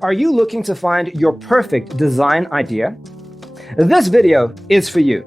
Are you looking to find your perfect design idea? This video is for you.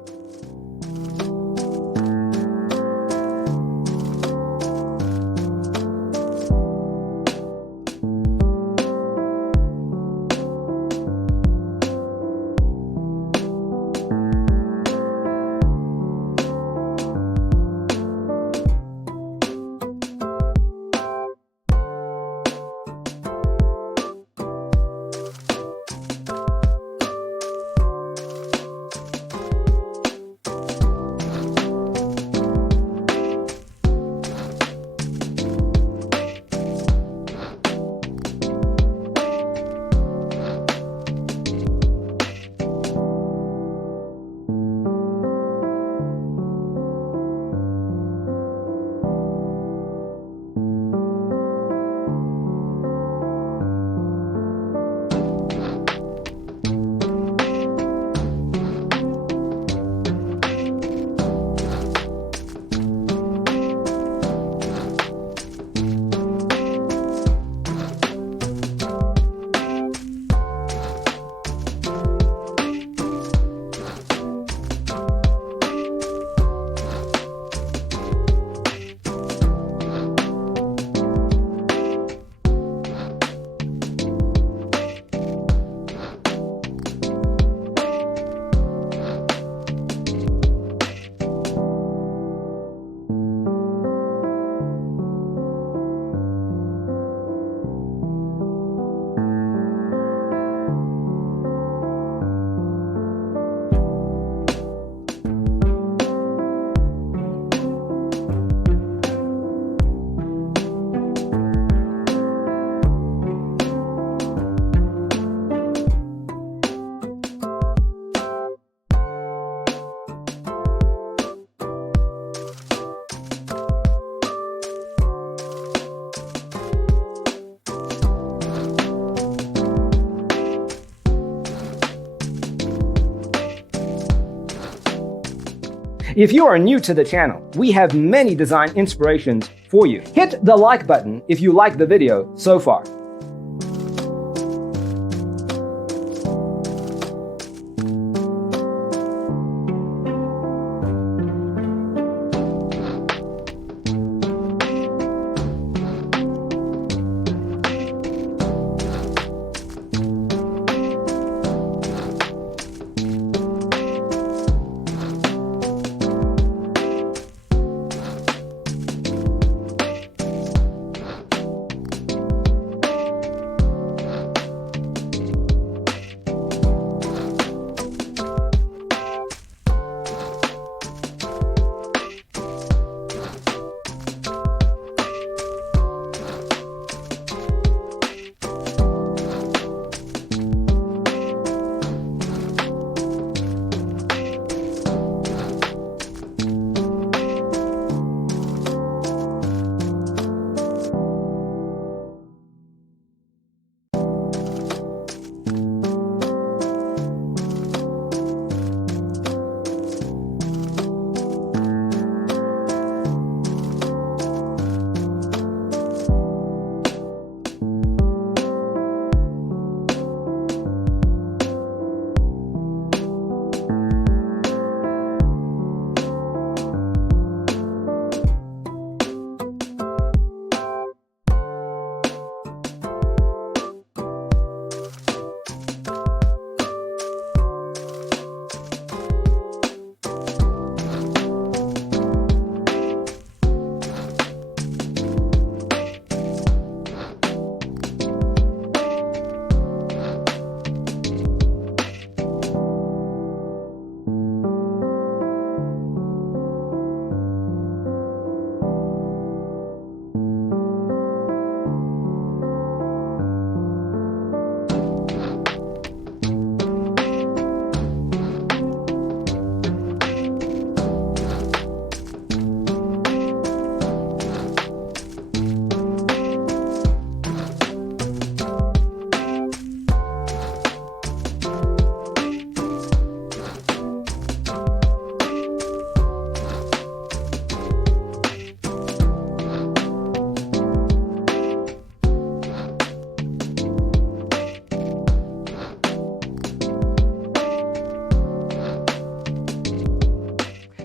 If you are new to the channel, we have many design inspirations for you. Hit the like button if you like the video so far.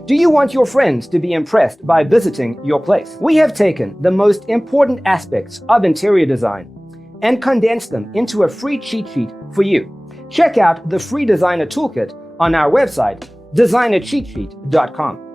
Do you want your friends to be impressed by visiting your place? We have taken the most important aspects of interior design and condensed them into a free cheat sheet for you. Check out the free designer toolkit on our website, designercheatsheet.com.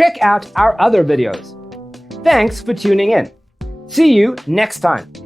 Check out our other videos. Thanks for tuning in. See you next time.